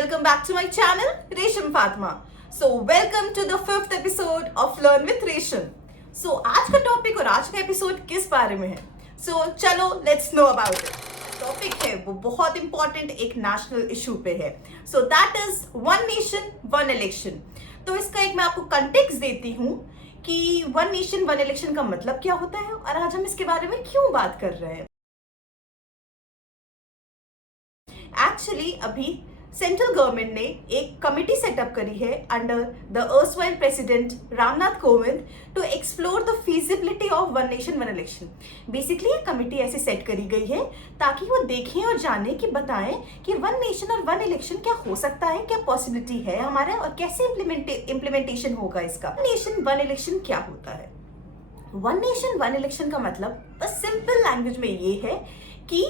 welcome back to my channel, Resham Fatma. So, welcome to the 5th episode of Learn with Resham. So, आज का topic और आज का episode किस बारे में है? So, चलो, let's know about it. Topic है वो बहुत इंपॉर्टेंट एक नेशनल इशू पे है. So, that is one nation, one election. तो इसका एक मैं आपको कंटेक्स्ट देती हूँ कि वन नेशन वन इलेक्शन का मतलब क्या होता है और आज हम इसके बारे में क्यों बात कर रहे हैं. एक्चुअली अभी सेंट्रल गवर्नमेंट ने एक कमिटी सेटअप करी है under the erstwhile president Ramnath Kovind to explore the feasibility of one nation one election. Basically ये कमिटी ऐसे सेट करी गई है ताकि वो देखें और जाने कि बताएं कि वन नेशन और वन इलेक्शन क्या हो सकता है, क्या पॉसिबिलिटी है हमारा और कैसे इम्प्लीमेंटेशन होगा इसका. वन नेशन वन इलेक्शन क्या होता है? वन नेशन वन इलेक्शन का मतलब सिंपल लैंग्वेज में ये है कि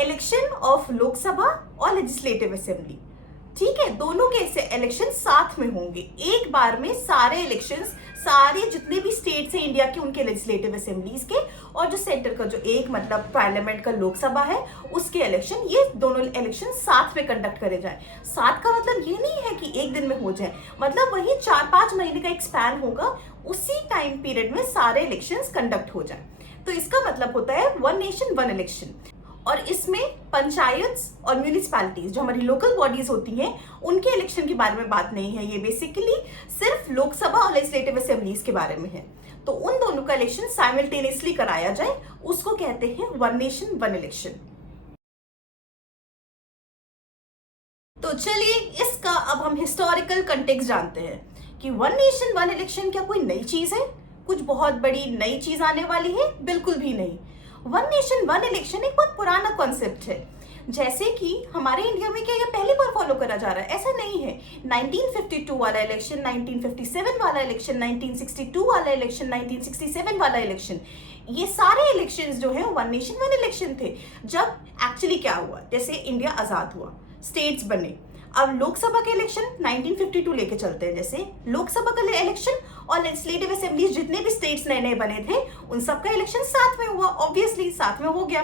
इलेक्शन ऑफ लोकसभा और लेजिस्लेटिव असेंबली. ठीक है, दोनों के इलेक्शन साथ में होंगे एक बार में. सारे इलेक्शंस, सारे जितने भी स्टेट्स हैं इंडिया के, उनके लेजिस्लेटिव असेंबलीज के और जो सेंटर का जो एक मतलब पार्लियामेंट का लोकसभा है उसके इलेक्शन, ये दोनों इलेक्शन साथ में कंडक्ट करे जाए. साथ का मतलब ये नहीं है कि एक दिन में हो जाए, मतलब वही 4-5 महीने का एक स्पैन होगा, उसी टाइम पीरियड में सारे इलेक्शंस कंडक्ट हो जाए. तो इसका मतलब होता है वन नेशन वन इलेक्शन. और इसमें पंचायत और म्यूनिसिपैलिटीज जो हमारी लोकल बॉडीज होती हैं उनके इलेक्शन के बारे में बात नहीं है. ये बेसिकली सिर्फ लोकसभा और लेजिस्लेटिव असेंबलीज के बारे में है. तो उन दोनों का इलेक्शन साइमल्टेनियसली कराया जाए, उसको कहते हैं वन नेशन वन इलेक्शन. तो चलिए इसका अब हम हिस्टोरिकल कंटेक्स्ट जानते हैं कि वन नेशन वन इलेक्शन क्या कोई नई चीज है, कुछ बहुत बड़ी नई चीज आने वाली है? बिल्कुल भी नहीं. वन नेशन वन इलेक्शन एक बहुत पुराना कॉन्सेप्ट है. जैसे कि हमारे इंडिया में क्या ये पहली बार फॉलो करा जा रहा है? ऐसा नहीं है. 1952 वाला इलेक्शन, 1957 वाला इलेक्शन, 1962 वाला इलेक्शन, 1967 वाला इलेक्शन, ये सारे इलेक्शंस जो है वन नेशन वन इलेक्शन थे. जब एक्चुअली क्या हुआ, जैसे इंडिया आजाद हुआ, स्टेट्स बने. अब लोकसभा के इलेक्शन 1952 लेके चलते हैं. जैसे लोकसभा का इलेक्शन और लेजिस्लेटिव असेंबलीज जितने भी स्टेट्स नए नए बने थे उन सबका इलेक्शन साथ में हुआ. ऑब्वियसली साथ में हो गया.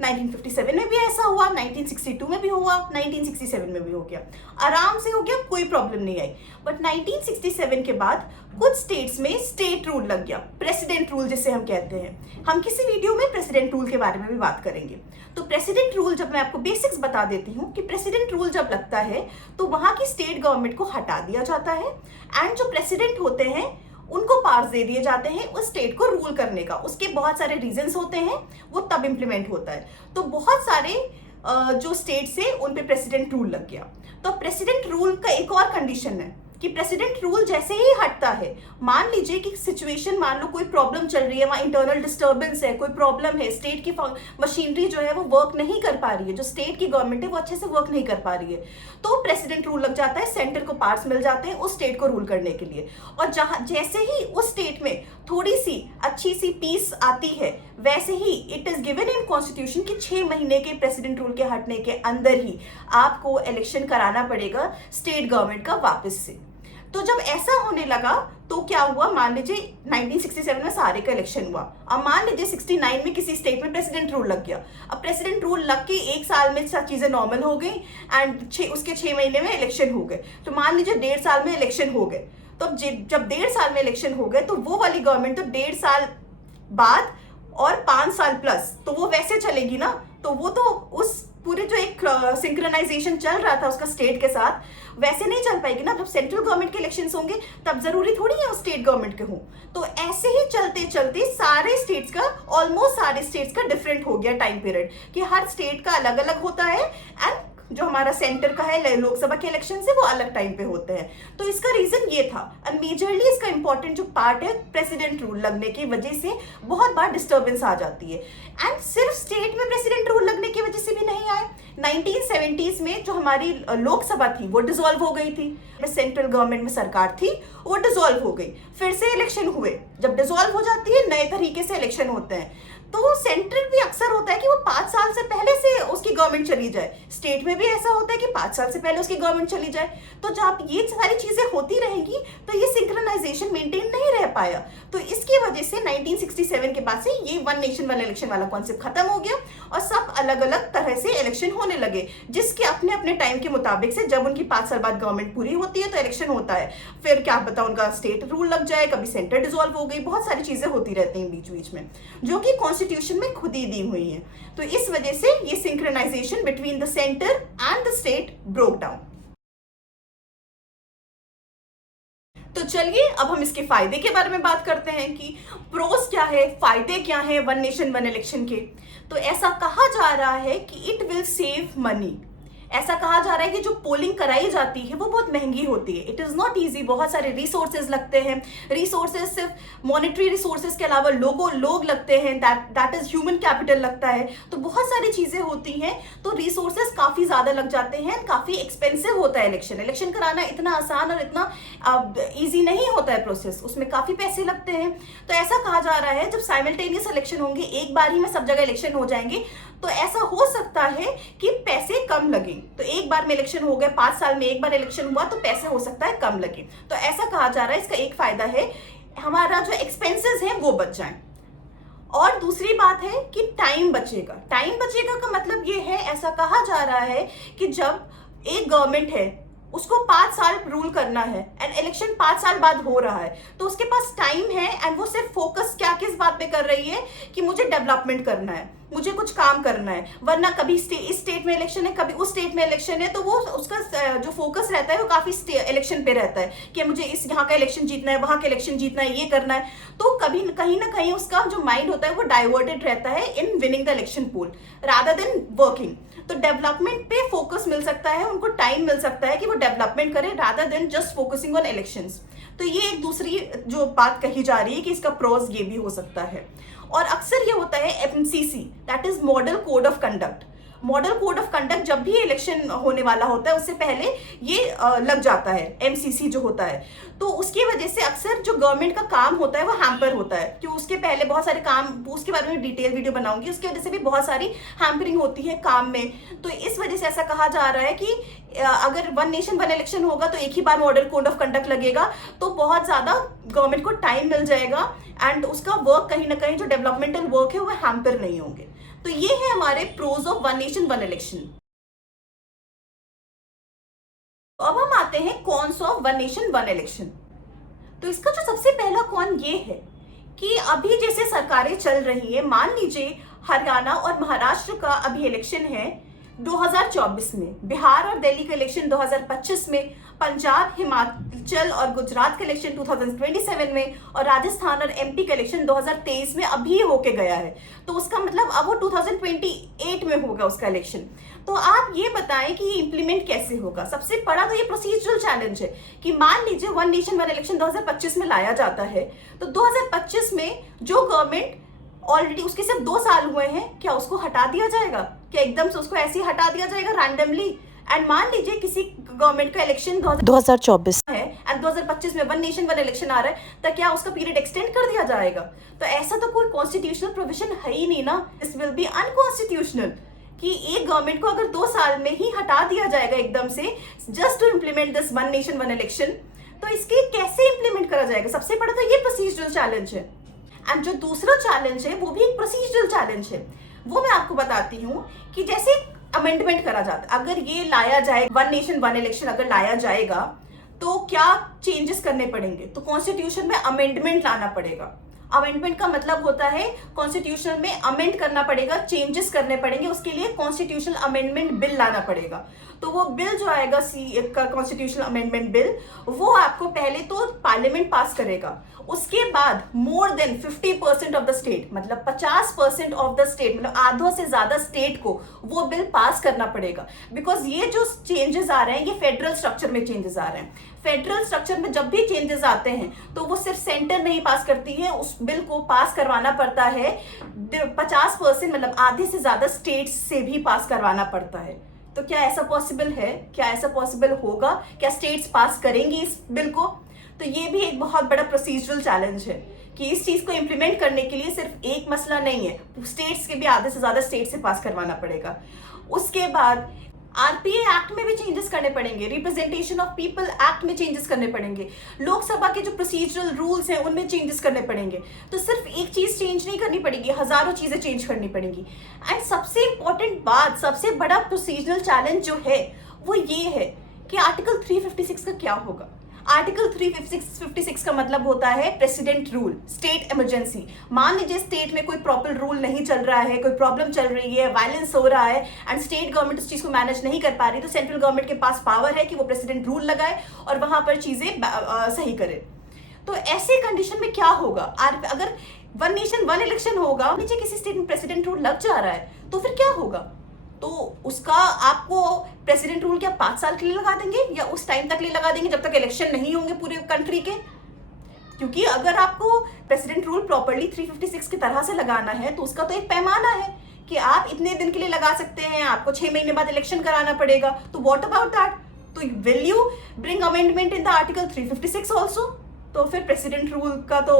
1957 में भी ऐसा हुआ, 1962 में भी हुआ, 1967 में भी हो गया. आराम से हो गया, कोई प्रॉब्लम नहीं आई. बट 1967 के बाद कुछ स्टेट्स में स्टेट रूल लग गया, प्रेसिडेंट रूल जिसे हम कहते हैं. हम किसी वीडियो में प्रेसिडेंट रूल के बारे में भी बात करेंगे. तो प्रेसिडेंट रूल, जब मैं आपको बेसिक्स बता देती हूँ कि प्रेसिडेंट रूल जब लगता है तो वहां की स्टेट गवर्नमेंट को हटा दिया जाता है एंड जो प्रेसिडेंट होते हैं उनको पावर्स दे दिए जाते हैं उस स्टेट को रूल करने का. उसके बहुत सारे रीजंस होते हैं, वो तब इंप्लीमेंट होता है. तो बहुत सारे जो स्टेट्स है उन पे प्रेसिडेंट रूल लग गया. तो प्रेसिडेंट रूल का एक और कंडीशन है कि प्रेसिडेंट रूल जैसे ही हटता है, मान लीजिए कि सिचुएशन, मान लो कोई प्रॉब्लम चल रही है, वहाँ इंटरनल डिस्टर्बेंस है, कोई प्रॉब्लम है, स्टेट की मशीनरी जो है वो वर्क नहीं कर पा रही है, जो स्टेट की गवर्नमेंट है वो अच्छे से वर्क नहीं कर पा रही है, तो प्रेसिडेंट रूल लग जाता है. सेंटर को पावर्स मिल जाते हैं उस स्टेट को रूल करने के लिए. और जहां जैसे ही उस स्टेट में थोड़ी सी अच्छी सी पीस आती है, वैसे ही it is given in constitution कि 6 महीने के प्रेसिडेंट रूल के हटने के अंदर ही आपको इलेक्शन कराना पड़ेगा स्टेट गवर्नमेंट का वापस से. तो जब ऐसा होने लगा तो क्या हुआ, मान लीजिए 1967 में सारे का इलेक्शन हुआ. अब मान लीजिए 69 में किसी स्टेट में प्रेसिडेंट रूल लग गया. अब प्रेसिडेंट रूल लग के एक साल में सब चीजें नॉर्मल हो गई एंड उसके 6 महीने में इलेक्शन हो गए. तो मान लीजिए 1.5 साल में इलेक्शन हो गए. तो जब 1.5 साल में इलेक्शन हो गए तो वो वाली गवर्नमेंट तो 1.5 साल बाद और 5 साल प्लस तो वो वैसे चलेगी ना. तो वो तो उस पूरे जो एक सिंक्रोनाइजेशन चल रहा था उसका स्टेट के साथ, वैसे नहीं चल पाएगी ना. जब सेंट्रल गवर्नमेंट के इलेक्शंस होंगे तब जरूरी थोड़ी है उस स्टेट गवर्नमेंट के हों. तो ऐसे ही चलते चलते सारे स्टेट्स का, ऑलमोस्ट सारे स्टेट्स का डिफरेंट हो गया टाइम पीरियड, कि हर स्टेट का अलग अलग होता है एंड जो हमारा सेंटर का है लोकसभा के इलेक्शन से वो अलग टाइम पे होते हैं. तो इसका रीजन ये था. एंड मेजरली इसका इंपॉर्टेंट जो पार्ट है, प्रेसिडेंट रूल लगने की वजह से बहुत बार डिस्टर्बेंस आ जाती है. एंड सिर्फ स्टेट में प्रेसिडेंट रूल लगने की वजह से भी नहीं आए. 1970s में जो हमारी लोकसभा थी वो डिसॉल्व हो गई थी. सेंट्रल गवर्नमेंट में सरकार थी वो डिसॉल्व हो गई, फिर से इलेक्शन हुए. जब डिसॉल्व हो जाती है नए तरीके से इलेक्शन होते हैं. तो सेंट्रल भी अक्सर होता है कि वो 5 साल से पहले से उसकी गवर्नमेंट चली जाए. स्टेट में भी ऐसा होता है कि 5 साल से पहले उसकी गवर्नमेंट चली जाए. तो जब ये सारी चीजें होती रहेंगी तो ये सिंक्रोनाइजेशन मेंटेन नहीं रह पाया. तो इसकी वजह से 1967 के बाद से ये वन नेशन वन इलेक्शन वाला कॉन्सेप्ट खत्म हो गया और सब अलग अलग तरह से इलेक्शन होने होने लगे, जिसके अपने अपने टाइम के मुताबिक से जब उनकी 5 साल बाद गवर्नमेंट पूरी होती है तो इलेक्शन होता है, फिर क्या पता उनका स्टेट रूल लग जाए, कभी सेंटर डिसॉल्व हो गई, बहुत सारी चीजें होती रहती हैं बीच बीच में, जो कि कॉन्स्टिट्यूशन में खुद ही दी हुई है। तो इस वजह से ये synchronization between the centre and the state broke down. तो चलिए अब हम इसके फायदे के बारे में बात करते हैं कि प्रोस क्या है, फायदे क्या है वन नेशन वन इलेक्शन के। तो ऐसा कहा जा रहा है कि इट विल सेव मनी। ऐसा कहा जा रहा है कि जो पोलिंग कराई जाती है वो बहुत महंगी होती है, इट इज नॉट इजी, बहुत सारे रिसोर्सेज लगते हैं। रिसोर्सेज सिर्फ मॉनेटरी रिसोर्सेज के अलावा लोग लगते हैं, दैट इज ह्यूमन कैपिटल लगता है, तो बहुत सारी चीजें होती हैं। तो रिसोर्सेज काफी ज्यादा लग जाते हैं, काफी एक्सपेंसिव होता है इलेक्शन कराना इतना आसान और इतना ईजी नहीं होता है प्रोसेस, उसमें काफी पैसे लगते हैं। तो ऐसा कहा जा रहा है जब साइमल्टेनियस इलेक्शन होंगे, एक बार ही में सब जगह इलेक्शन हो जाएंगे, तो ऐसा हो सकता है कि पैसे कम लगे। तो एक बार में इलेक्शन हो गए, 5 साल में एक बार इलेक्शन हुआ, तो पैसे हो सकता है कम लगे। तो ऐसा कहा जा रहा है, इसका एक फायदा है हमारा जो एक्सपेंसेस है वो बच जाए। और दूसरी बात है कि टाइम बचेगा। टाइम बचेगा का मतलब ये है, ऐसा कहा जा रहा है कि जब एक गवर्नमेंट है उसको 5 साल रूल करना है एंड इलेक्शन 5 साल बाद हो रहा है, तो उसके पास टाइम है एंड वो सिर्फ फोकस किस बात पे कर रही है कि मुझे डेवलपमेंट करना है, मुझे कुछ काम करना है। वरना कभी इस स्टेट में इलेक्शन है, कभी उस स्टेट में इलेक्शन है, तो वो उसका जो फोकस रहता है वो काफी इलेक्शन पे रहता है कि मुझे इस यहाँ का इलेक्शन जीतना है, वहां का इलेक्शन जीतना है, ये करना है। तो कभी कहीं ना कहीं उसका जो माइंड होता है वो डाइवर्टेड रहता है in winning the election poll rather than working. तो डेवलपमेंट पे फोकस मिल सकता है, उनको टाइम मिल सकता है कि वो डेवलपमेंट करें rather than just focusing on elections. तो ये एक दूसरी जो बात कही जा रही है कि इसका प्रोस ये भी हो सकता है। और अक्सर ये होता है MCC, that is model code of conduct. Model code of conduct जब भी इलेक्शन होने वाला होता है उससे पहले ये लग जाता है, एमसीसी जो होता है। तो उसकी वजह से अक्सर जो गवर्नमेंट का काम होता है वो हैम्पर होता है, क्योंकि उसके पहले बहुत सारे काम, उसके बारे में डिटेल वीडियो बनाऊंगी, उसकी वजह से भी बहुत सारी हैम्परिंग होती है काम में। तो इस वजह से ऐसा कहा जा रहा है कि अगर वन नेशन वन इलेक्शन होगा तो एक ही बार मॉडल कोड ऑफ कंडक्ट लगेगा, तो बहुत ज्यादा गवर्नमेंट को टाइम मिल जाएगा एंड उसका वर्क कहीं ना कहीं जो डेवलपमेंटल वर्क है वो हैम्पर नहीं होंगे। तो ये है हमारे pros of one nation one election. अब हम आते हैं cons of one nation one election. तो इसका जो सबसे पहला कॉन ये है कि अभी जैसे सरकारें चल रही है, मान लीजिए हरियाणा और महाराष्ट्र का अभी इलेक्शन है 2024 में, बिहार और दिल्ली का इलेक्शन 2025 में, पंजाब, हिमाचल और गुजरात का इलेक्शन 2027 में, और राजस्थान और एमपी का इलेक्शन 2023 में अभी होके गया है। तो उसका मतलब अब वो 2028 में होगा उसका इलेक्शन। तो आप ये बताएं कि ये इंप्लीमेंट कैसे होगा। सबसे बड़ा तो ये प्रोसीजरल चैलेंज है कि मान लीजिए वन नेशन वन इलेक्शन 2025 में लाया जाता है, तो 2025 में जो गवर्नमेंट ऑलरेडी उसके सिर्फ 2 साल हुए हैं, क्या उसको हटा दिया जाएगा? क्या एकदम से उसको ऐसे ही हटा दिया जाएगा रैंडमली? एंड मान लीजिए किसी गवर्नमेंट का इलेक्शन 2024 है एंड 2025 में वन नेशन वन इलेक्शन आ रहा है, तो क्या उसका पीरियड एक्सटेंड कर दिया जाएगा? तो ऐसा तो कोई कॉन्स्टिट्यूशनल प्रोविजन है ही नहीं ना। दिस विल बी अनकॉन्स्टिट्यूशनल कि एक गवर्नमेंट को अगर 2 साल में ही हटा दिया जाएगा एकदम से just to implement this one nation one election, तो इसके कैसे इंप्लीमेंट करा जाएगा? सबसे बड़ा तो ये प्रोसीजरल चैलेंज है। एंड जो दूसरा चैलेंज है वो भी एक प्रोसीजरल चैलेंज है, वो मैं आपको बताती हूँ कि जैसे अमेंडमेंट करा जाता है, अगर ये लाया जाए वन नेशन वन इलेक्शन अगर लाया जाएगा तो क्या चेंजेस करने पड़ेंगे? तो कॉन्स्टिट्यूशन में अमेंडमेंट लाना पड़ेगा। अमेंडमेंट का मतलब होता है कॉन्स्टिट्यूशन में अमेंड करना पड़ेगा, चेंजेस करने पड़ेंगे, उसके लिए कॉन्स्टिट्यूशनल अमेंडमेंट बिल लाना पड़ेगा। तो वो बिल जो आएगा कॉन्स्टिट्यूशनल अमेंडमेंट बिल, वो आपको पहले तो पार्लियामेंट पास करेगा, उसके बाद more than 50% of the state, मतलब 50% ऑफ द स्टेट, मतलब आधों से ज्यादा स्टेट को वो बिल पास करना पड़ेगा। बिकॉज ये जो चेंजेस आ रहे हैं ये फेडरल स्ट्रक्चर में चेंजेस आ रहे हैं। फेडरल स्ट्रक्चर में जब भी चेंजेस आते हैं तो वो सिर्फ सेंटर नहीं पास करती है, उस बिल को पास करवाना पड़ता है 50%, मतलब आधे से ज्यादा स्टेट्स से भी पास करवाना पड़ता है। तो क्या ऐसा पॉसिबल है? क्या ऐसा पॉसिबल होगा? क्या स्टेट्स पास करेंगी इस बिल को? तो ये भी एक बहुत बड़ा प्रोसीजरल चैलेंज है कि इस चीज को इंप्लीमेंट करने के लिए सिर्फ एक मसला नहीं है, स्टेट्स के भी आधे से ज्यादा स्टेट से पास करवाना पड़ेगा। उसके बाद आरपीए एक्ट में भी चेंजेस करने पड़ेंगे, रिप्रेजेंटेशन ऑफ पीपल एक्ट में चेंजेस करने पड़ेंगे, लोकसभा के जो प्रोसीजरल रूल्स हैं उनमें चेंजेस करने पड़ेंगे। तो सिर्फ एक चीज चेंज नहीं करनी पड़ेगी, हजारों चीजें चेंज करनी पड़ेंगी। एंड सबसे इंपॉर्टेंट बात, सबसे बड़ा प्रोसीजरल चैलेंज जो है वो ये है कि आर्टिकल 356 का क्या होगा। आर्टिकल 356 का मतलब होता है प्रेसिडेंट रूल, स्टेट इमरजेंसी। मान लीजिए स्टेट में कोई प्रॉपर रूल नहीं चल रहा है, कोई प्रॉब्लम चल रही है, वायलेंस हो रहा है एंड स्टेट गवर्नमेंट उस चीज को मैनेज नहीं कर पा रही, तो सेंट्रल गवर्नमेंट के पास पावर है कि वो प्रेसिडेंट रूल लगाए और वहां पर चीजें सही करे। तो ऐसे कंडीशन में क्या होगा, अगर वन नेशन वन इलेक्शन होगा, नीचे किसी स्टेट में प्रेसिडेंट रूल लग जा रहा है तो फिर क्या होगा। तो उसका आपको प्रेसिडेंट रूल क्या 5 साल के लिए लगा देंगे या उस टाइम तक लिए लगा देंगे जब तक इलेक्शन नहीं होंगे पूरे कंट्री के। क्योंकि अगर आपको प्रेसिडेंट रूल प्रॉपर्ली 356 की तरह से लगाना है तो उसका तो एक पैमाना है कि आप इतने दिन के लिए लगा सकते हैं, आपको 6 महीने बाद इलेक्शन कराना पड़ेगा। तो व्हाट अबाउट दैट, तो will you bring amendment in the article 356 also. तो फिर प्रेसिडेंट रूल का तो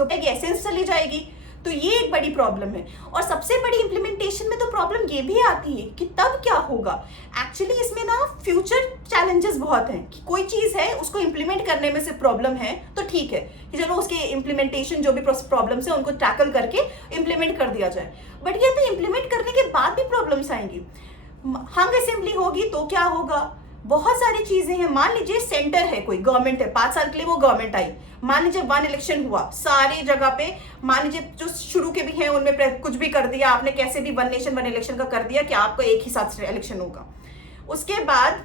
एसेंस चली जाएगी। तो ये एक बड़ी प्रॉब्लम है। और सबसे बड़ी इंप्लीमेंटेशन में तो प्रॉब्लम ये भी आती है कि तब क्या होगा। एक्चुअली इसमें ना फ्यूचर चैलेंजेस बहुत हैं कि कोई चीज़ है उसको इंप्लीमेंट करने में से प्रॉब्लम है तो ठीक है कि चलो उसके इंप्लीमेंटेशन जो भी प्रॉब्लम्स है उनको टैकल करके इंप्लीमेंट कर दिया जाए। बट ये तो इंप्लीमेंट करने के बाद भी प्रॉब्लम्स आएंगी। हंग असेंबली होगी तो क्या होगा, बहुत सारी चीजें हैं। मान लीजिए सेंटर है, कोई गवर्नमेंट है, 5 साल के लिए वो गवर्नमेंट आई, मान लीजिए वन इलेक्शन हुआ सारी जगह पे, मान लीजिए जो शुरू के भी हैं उनमें कुछ भी कर दिया आपने, कैसे भी वन नेशन वन इलेक्शन का कर दिया कि आपको एक ही साथ इलेक्शन होगा। उसके बाद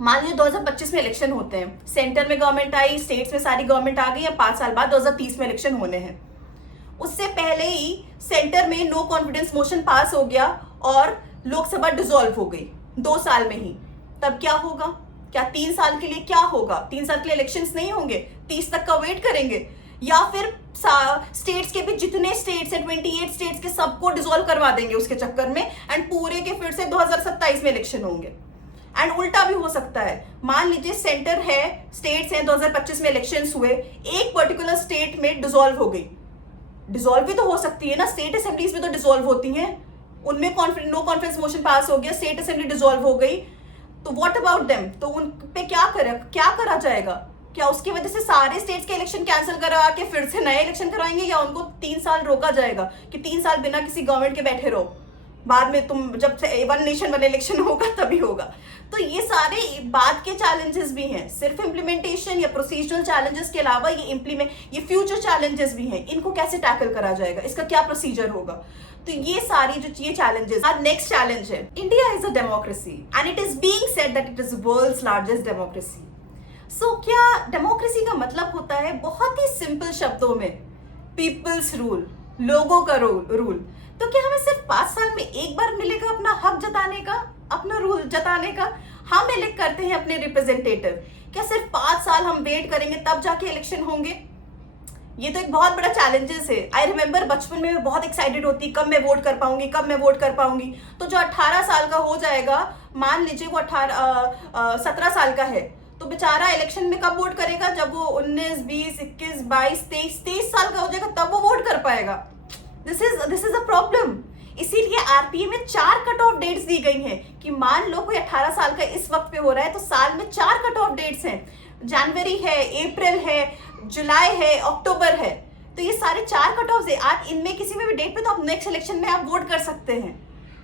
मान लीजिए 2025 में इलेक्शन होते हैं, सेंटर में गवर्नमेंट आई, स्टेट्स में सारी गवर्नमेंट आ गई, या 5 साल बाद 2030 में इलेक्शन होने हैं। उससे पहले ही सेंटर में नो कॉन्फिडेंस मोशन पास हो गया और लोकसभा डिसॉल्व हो गई 2 साल में ही। तब क्या होगा, क्या 3 साल के लिए क्या होगा, 3 साल के लिए इलेक्शंस नहीं होंगे, 30 तक का वेट करेंगे, या फिर स्टेट्स के भी जितने स्टेट्स हैं 28 स्टेट्स के सबको डिसॉल्व करवा देंगे उसके चक्कर में एंड पूरे के फिर से 2027 में इलेक्शन होंगे। एंड उल्टा भी हो सकता है, मान लीजिए सेंटर है, स्टेट्स हैं, 2025 में इलेक्शंस हुए, एक पर्टिकुलर स्टेट में डिसॉल्व हो गई। डिसॉल्व भी तो हो सकती है ना, स्टेट असेंबलीज भी तो डिसॉल्व होती हैं, उनमें नो कॉन्फिडेंस मोशन पास हो गया, स्टेट असेंबली डिसॉल्व हो गई, तो व्हाट अबाउट देम, तो उन पे क्या करा जाएगा। क्या उसकी वजह से सारे स्टेट्स के इलेक्शन कैंसिल करवा के फिर से नए इलेक्शन करवाएंगे, या उनको 3 साल रोका जाएगा कि 3 साल बिना किसी गवर्नमेंट के बैठे रहो, बाद में तुम जब से वन नेशन वन इलेक्शन होगा तभी होगा। तो ये सारे बात के चैलेंजेस भी हैं, सिर्फ इम्प्लीमेंटेशन या प्रोसीजरल चैलेंजेस के अलावा ये फ्यूचर चैलेंजेस भी हैं, इनको कैसे टैकल करा जाएगा, इसका क्या प्रोसीजर होगा। तो ये सारी जो ये चैलेंजेस। नेक्स्ट चैलेंज है, India is a democracy and it is being said that it is world's largest democracy. So क्या डेमोक्रेसी का मतलब होता है, बहुत ही सिंपल शब्दों में, पीपल्स रूल, लोगों का रूल। तो क्या हमें सिर्फ 5 साल में एक बार मिलेगा अपना हक जताने का, अपना रूल जताने का। हम इलेक्ट करते हैं अपने रिप्रेजेंटेटिव, क्या सिर्फ 5 साल हम वेट करेंगे तब जाके इलेक्शन होंगे। ये तो एक बहुत बड़ा चैलेंजेस है। आई रिमेम्बर बचपन में बहुत एक्साइटेड होती, कब मैं वोट कर पाऊंगी, कब मैं वोट कर पाऊंगी। तो जो 18 साल का हो जाएगा, मान लीजिए वो 17 साल का है, तो बेचारा इलेक्शन में कब वोट करेगा, जब वो 19, 20, 21, 22, 23 साल का हो जाएगा तब वो वोट कर पाएगा। This is a problem. इसीलिए आरपीए में 4 कट ऑफ डेट्स दी गई हैं कि मान लो कोई 18 साल का इस वक्त पे हो रहा है तो साल में 4 कट ऑफ डेट्स हैं, जनवरी है, अप्रैल है, जुलाई है, अक्टूबर है। तो ये सारे 4 कट ऑफ है, आप इनमें किसी में भी डेट पे तो आप नेक्स्ट इलेक्शन में आप वोट कर सकते हैं।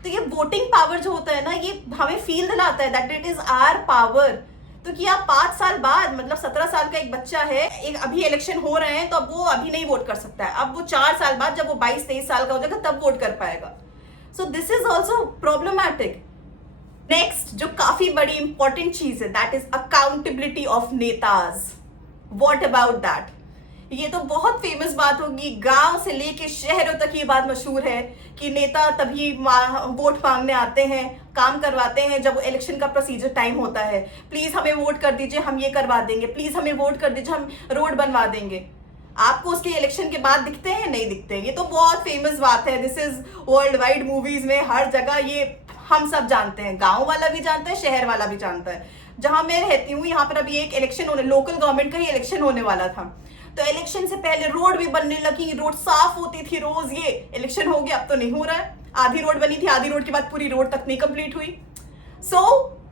तो ये वोटिंग पावर जो होता है ना, ये हमें फील दिलाता है that it is our power. तो कि आप 5 साल बाद, मतलब 17 साल का एक बच्चा है, एक अभी इलेक्शन हो रहे हैं तो अब वो अभी नहीं वोट कर सकता है, अब वो 4 साल बाद जब वो 22-23 साल का हो जाएगा तब वोट कर पाएगा। So this is also problematic. Next जो काफी बड़ी इंपॉर्टेंट चीज है, that is accountability of नेताज। What about that, ये तो बहुत फेमस बात होगी, गांव से लेके शहरों तक ये बात मशहूर है कि नेता तभी वोट मांगने आते हैं, काम करवाते हैं जब इलेक्शन का प्रोसीजर टाइम होता है। प्लीज हमें वोट कर दीजिए, हम ये करवा देंगे, प्लीज हमें वोट कर दीजिए, हम रोड बनवा देंगे। आपको उसके इलेक्शन के बाद दिखते हैं, नहीं दिखते हैं। ये तो बहुत फेमस बात है, this is world wide, movies में हर जगह ये हम सब जानते हैं, गांव वाला भी जानता है, शहर वाला भी जानता है। जहां मैं रहती हूँ यहाँ पर अभी एक इलेक्शन होने, लोकल गवर्नमेंट का ही इलेक्शन होने वाला था, तो इलेक्शन से पहले रोड भी बनने लगी, रोड साफ होती थी रोज। ये इलेक्शन हो गया, अब तो नहीं हो रहा है, आधी रोड बनी थी, आधी रोड के बाद पूरी रोड तक नहीं कंप्लीट हुई। So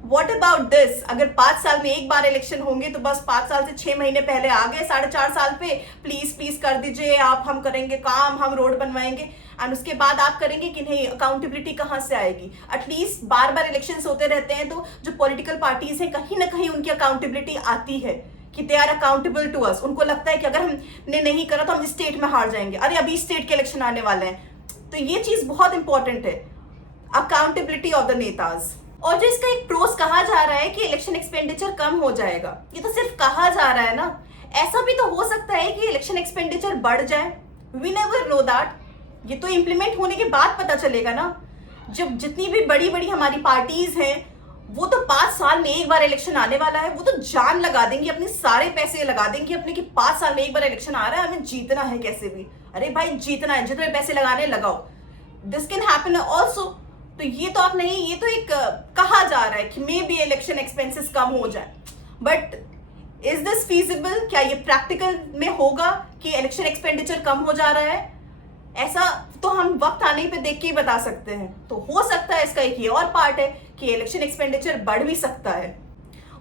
what about this? अगर 5 साल में एक बार इलेक्शन होंगे तो बस 5 साल से 6 महीने पहले आ गए 4.5 साल पे, प्लीज प्लीज कर दीजिए आप, हम करेंगे काम, हम रोड बनवाएंगे, एंड उसके बाद आप करेंगे कि नहीं? अकाउंटेबिलिटी कहाँ से आएगी? एटलीस्ट बार बार इलेक्शंस होते रहते हैं तो जो पॉलिटिकल पार्टीज हैं कहीं ना कहीं उनकी अकाउंटेबिलिटी आती है कि they are accountable to us. उनको लगता है कि अगर हमने नहीं करा तो हम स्टेट में हार जाएंगे, अरे अभी स्टेट के इलेक्शन आने वाले हैं। तो ये चीज बहुत इंपॉर्टेंट है, अकाउंटेबिलिटी ऑफ द नेताज। और जो इसका एक प्रोस कहा जा रहा है कि इलेक्शन एक्सपेंडिचर कम हो जाएगा, ये तो सिर्फ कहा जा रहा है ना, ऐसा भी तो हो सकता है कि इलेक्शन एक्सपेंडिचर बढ़ जाए। वी नेवर नो दैट, ये तो इम्प्लीमेंट होने के बाद पता चलेगा ना। जब जितनी भी बड़ी बड़ी हमारी पार्टीज हैं वो तो 5 साल में एक बार इलेक्शन आने वाला है, वो तो जान लगा देंगी, अपने सारे पैसे लगा देंगी अपने कि 5 साल में एक बार इलेक्शन आ रहा है, हमें जीतना है कैसे भी। अरे भाई जीतना है, जितने पैसे लगाने लगाओ, दिस कैन हैपन ऑल्सो। तो ये तो आप नहीं, ये तो एक कहा जा रहा है कि मे बी इलेक्शन एक्सपेंसेस कम हो जाए, बट इज दिस फीजिबल? क्या ये प्रैक्टिकल में होगा कि इलेक्शन एक्सपेंडिचर कम हो जा रहा है? ऐसा तो हम वक्त आने पे देख के ही बता सकते हैं। तो हो सकता है इसका एक ये और पार्ट है कि इलेक्शन एक्सपेंडिचर बढ़ भी सकता है।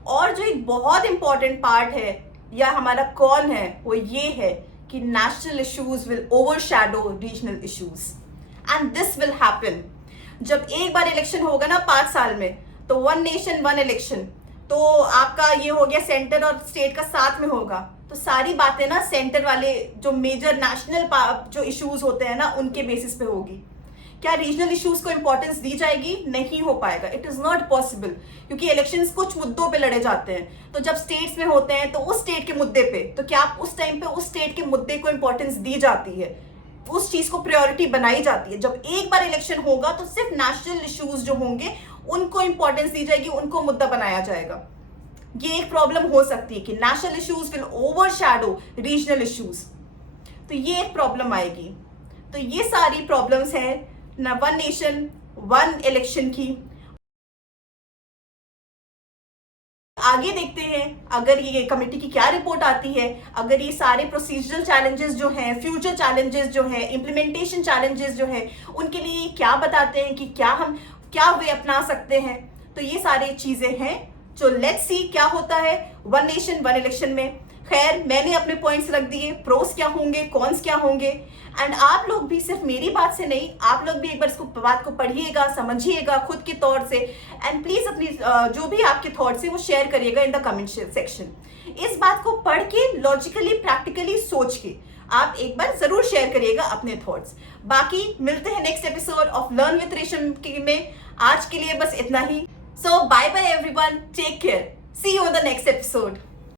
और जो एक बहुत इंपॉर्टेंट पार्ट है या हमारा कौन है वो ये है कि national issues will overshadow regional issues, and this will happen. जब एक बार इलेक्शन होगा ना 5 साल में, तो 1 नेशन 1 इलेक्शन, तो आपका ये हो गया सेंटर और स्टेट का साथ में होगा, तो सारी बातें ना सेंटर वाले जो मेजर नेशनल जो इश्यूज होते हैं ना उनके बेसिस पे होगी। क्या रीजनल इश्यूज को इंपॉर्टेंस दी जाएगी? नहीं हो पाएगा, इट इज नॉट पॉसिबल, क्योंकि इलेक्शंस कुछ मुद्दों पे लड़े जाते हैं। तो जब स्टेट्स में होते हैं तो उस स्टेट के मुद्दे पे, तो क्या आप उस टाइम पे उस स्टेट के मुद्दे को इंपॉर्टेंस दी जाती है, उस चीज को प्रायोरिटी बनाई जाती है। जब एक बार इलेक्शन होगा तो सिर्फ नेशनल इश्यूज जो होंगे उनको इंपॉर्टेंस दी जाएगी, उनको मुद्दा बनाया जाएगा। ये एक प्रॉब्लम हो सकती है कि national issues will overshadow regional issues, तो ये एक प्रॉब्लम आएगी। तो ये सारी प्रॉब्लम्स हैं ना 1 नेशन 1 इलेक्शन की। आगे देखते हैं अगर ये कमेटी की क्या रिपोर्ट आती है, अगर ये सारे प्रोसीजरल चैलेंजेस जो हैं, फ्यूचर चैलेंजेस जो हैं, इम्प्लीमेंटेशन चैलेंजेस जो हैं, उनके लिए क्या बताते हैं कि क्या वे अपना सकते हैं। तो ये सारी चीजें हैं, तो लेट्स सी क्या होता है 1 नेशन 1 इलेक्शन में। खैर मैंने अपने पॉइंट्स रख दिए, प्रोस क्या होंगे, कॉन्स क्या होंगे, एंड आप लोग भी सिर्फ मेरी बात से नहीं, आप लोग भी एक बार इसको बात को पढ़िएगा, समझिएगा खुद के तौर से, एंड प्लीज अपनी जो भी आपके थॉट्स है वो शेयर करिएगा इन द कमेंट सेक्शन। इस बात को पढ़ के लॉजिकली प्रैक्टिकली सोच के आप एक बार जरूर शेयर करिएगा अपने थॉट्स। बाकी मिलते हैं next episode of learn with रेशम में। आज के लिए बस इतना ही। So bye bye everyone, take care, see you on the next episode.